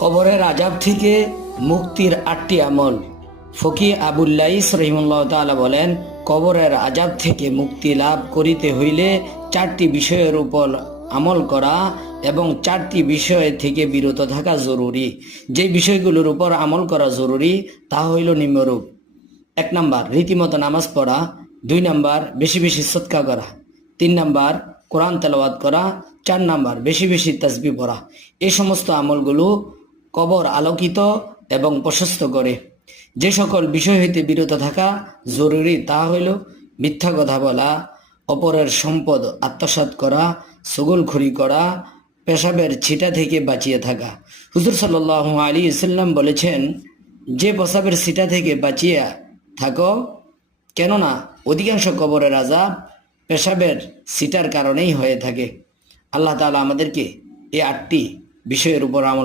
কবরের আযাব থেকে মুক্তির 8টি আমল। ফকি আবুল্লাইস রহিমুল্লাহ তাআলা বলেন, কবরের আযাব থেকে মুক্তি লাভ করিতে হইলে 4টি বিষয়ের উপর আমল করা এবং 4টি বিষয় থেকে বিরত থাকা জরুরি। যে বিষয়গুলোর উপর আমল করা জরুরি তা হইল নিম্নরূপ: 1 নাম্বার রীতিমতো নামাজ পড়া, 2 নাম্বার বেশি বেশি সদকা করা, 3 নাম্বার কোরআন তেলাওয়াত করা, 4 নাম্বার বেশি বেশি তাসবিহ পড়া। এই সমস্ত আমলগুলো কবর আলোকিত এবং প্রশস্ত করে। যে সকল বিষয় হইতে বিরত থাকা জরুরি তা হইল মিথ্যা কথা বলা, অপরের সম্পদ আত্মসাৎ করা, ছগলখড়ি করা, পেশাবের ছিটা থেকে বাঁচিয়ে থাকা। হুজুর সাল্লাল্লাহু আলাইহি ওয়াসাল্লাম বলেছেন, যে পেশাবের ছিটা থেকে বাঁচিয়ে থাকো, কেননা অধিকাংশ কবরের আযাব পেশাবের ছিটার কারণেই হয়ে থাকে। আল্লাহ তাআলা আমাদেরকে এই 8টি বিষয়ের উপর আমল